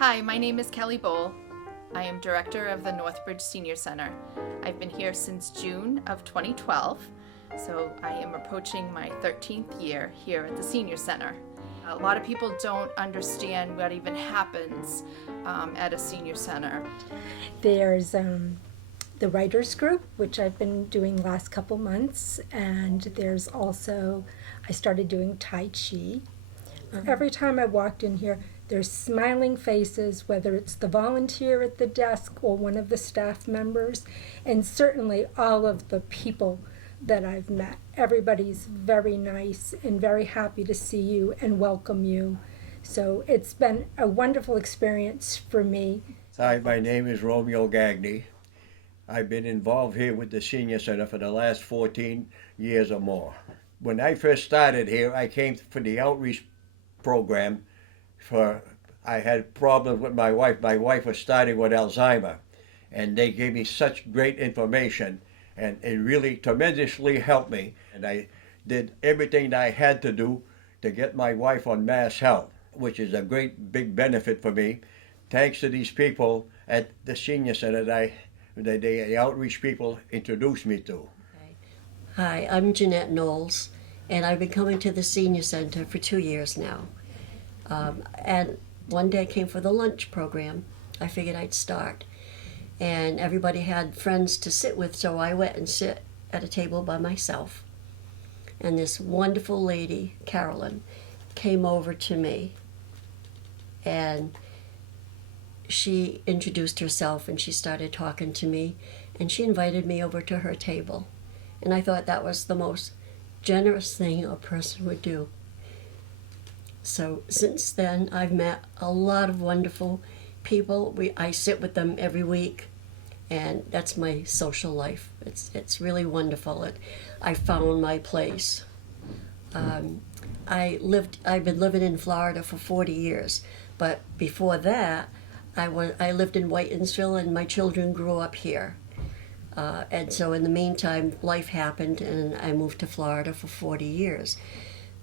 Hi, my name is Kelly Bowl. I am director of the Northbridge Senior Center. I've been here since June of 2012, so I am approaching my 13th year here at the Senior Center. A lot of people don't understand what even happens at a senior center. There's the writers group, which I've been doing last couple months, and there's also, I started doing Tai Chi. Every time I walked in here, there's smiling faces, whether it's the volunteer at the desk or one of the staff members, and certainly all of the people that I've met. Everybody's very nice and very happy to see you and welcome you. So it's been a wonderful experience for me. Hi, my name is Romeo Gagny. I've been involved here with the Senior Center for the last 14 years or more. When I first started here, I came for the outreach program I had problems with my wife. My wife was starting with Alzheimer, and they gave me such great information, and it really tremendously helped me. And I did everything that I had to do to get my wife on mass health, which is a great big benefit for me. Thanks to these people at the Senior Center that the outreach people introduced me to. Hi, I'm Jeanette Knowles, and I've been coming to the Senior Center for 2 years now. And one day I came for the lunch program. I figured I'd start. And everybody had friends to sit with, so I went and sit at a table by myself. And this wonderful lady, Carolyn, came over to me, and she introduced herself and she started talking to me, and she invited me over to her table. And I thought that was the most generous thing a person would do. So since then, I've met a lot of wonderful people. I sit with them every week, and that's my social life. It's really wonderful. I found my place. I've been living in Florida for 40 years, but before that, I lived in Whitinsville, and my children grew up here. And so in the meantime, life happened, and I moved to Florida for 40 years.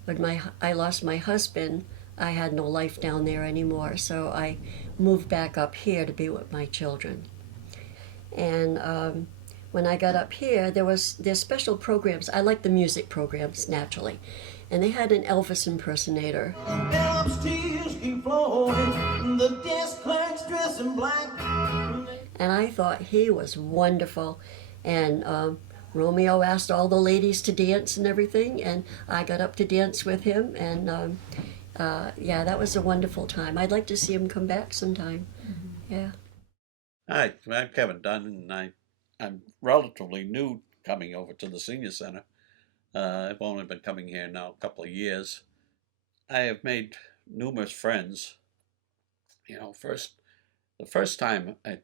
When I lost my husband, I had no life down there anymore, so I moved back up here to be with my children. And when I got up here, there's special programs. I like the music programs, naturally. And they had an Elvis impersonator. And I thought he was wonderful. And Romeo asked all the ladies to dance and everything, and I got up to dance with him, and yeah, that was a wonderful time. I'd like to see him come back sometime. Mm-hmm. Yeah. Hi, I'm Kevin Dunn, and I'm relatively new coming over to the Senior Center. I've only been coming here now a couple of years. I have made numerous friends. The first time I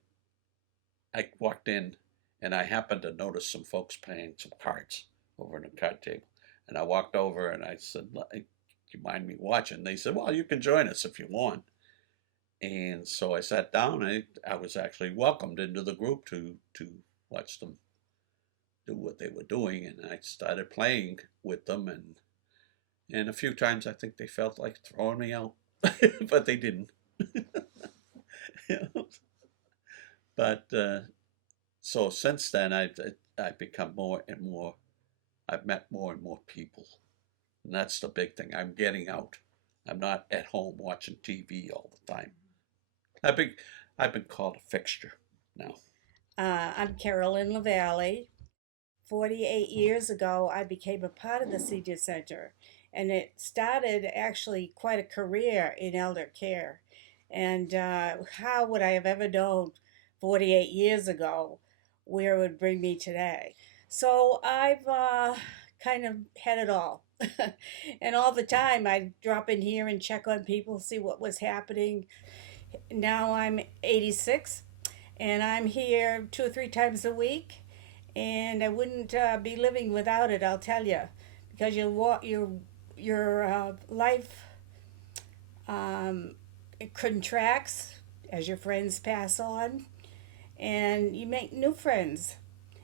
walked in, and I happened to notice some folks playing some cards over in a card table. And I walked over and I said, "Do you mind me watching?" They said, "Well, you can join us if you want." And so I sat down. I was actually welcomed into the group to watch them do what they were doing. And I started playing with them. And a few times I think they felt like throwing me out, but they didn't. You know? But so since then, I've become more and more. I've met more and more people, and that's the big thing. I'm getting out. I'm not at home watching TV all the time. I've been called a fixture now. I'm Carolyn LaValle. 48 years ago, I became a part of the Senior Center, and it started actually quite a career in elder care. And how would I have ever known 48 years ago where it would bring me today? So I've kind of had it all. And all the time I'd drop in here and check on people, see what was happening. Now I'm 86, and I'm here 2 or 3 times a week, and I wouldn't be living without it. I'll tell you, because your life it contracts as your friends pass on, and you make new friends,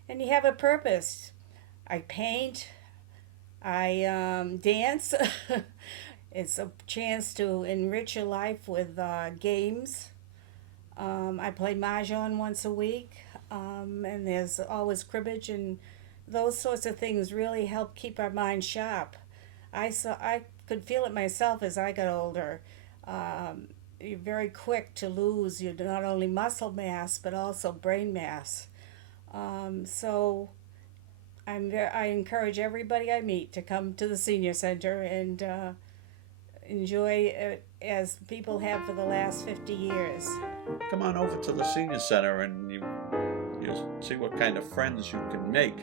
and you have a purpose. I paint, I dance. It's a chance to enrich your life with games I play mahjong once a week, and there's always cribbage, and those sorts of things really help keep our mind sharp. I could feel it myself as I got older. You're very quick to lose your not only muscle mass but also brain mass. So I encourage everybody I meet to come to the senior center and enjoy it as people have for the last 50 years. Come on over to the senior center and you see what kind of friends you can make.